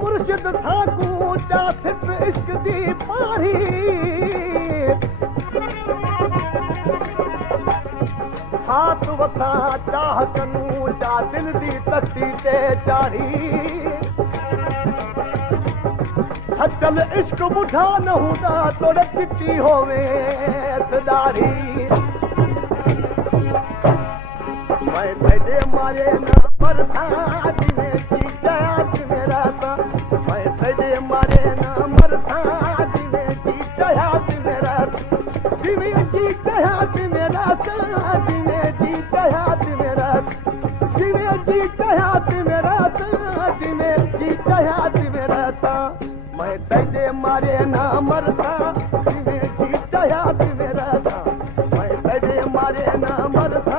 मुर्शिद थाकू जासिफ इश्क दी पारी हाथ वसा चाह कनू जा दिल दी तख्ती ते चाढ़ी चल इश्क बुढ़ा न हुंदा तोड़े चिट्टी होवे सदारी मैं तेरे मारे न मरता जिਵੇਂ जीता मेरा ता मैं तेरे मारे न मरता जिਵੇਂ जीता मेरा जिਵੇਂ जीता मेरा ता जिਵੇਂ जीता मेरा जिਵੇਂ जीता मेरा ता जिਵੇਂ जीता मेरा ता मैं तेरे मारे न मरता जिਵੇਂ जीता मेरा ता मैं तेरे मारे न मरता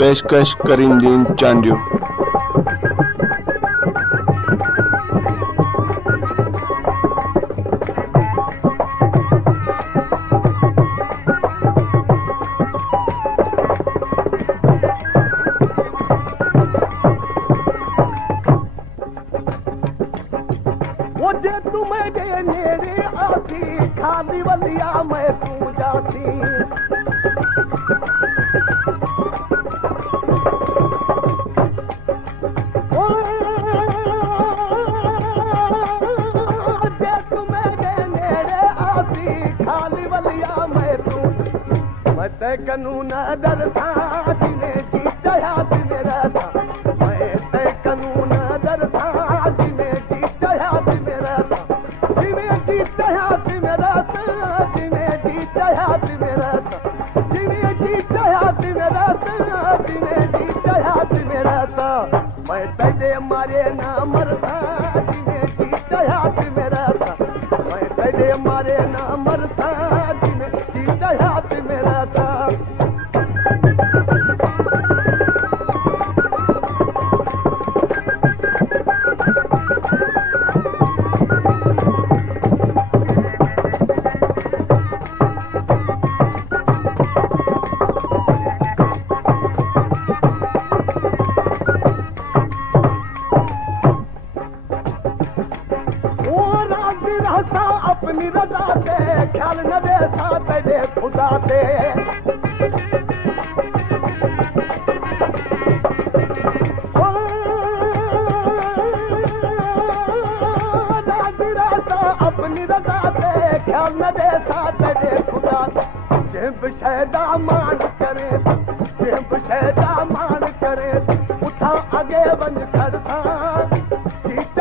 पेशकश करीमदीन चांडियो।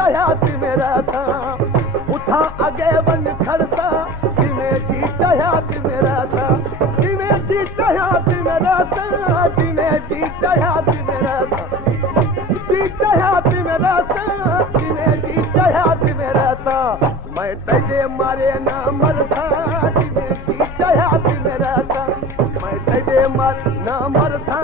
हयात में रहता उठा आगे बन खड़ता जिन्हें जीत हयात में रहता जिन्हें जीत हयात में रहता जिन्हें जीत हयात में रहता जीत हयात में रहता जिन्हें जीत हयात में रहता मैं तेरे मारे न मरता जिन्हें जीत हयात में रहता मैं तेरे मारे न मरता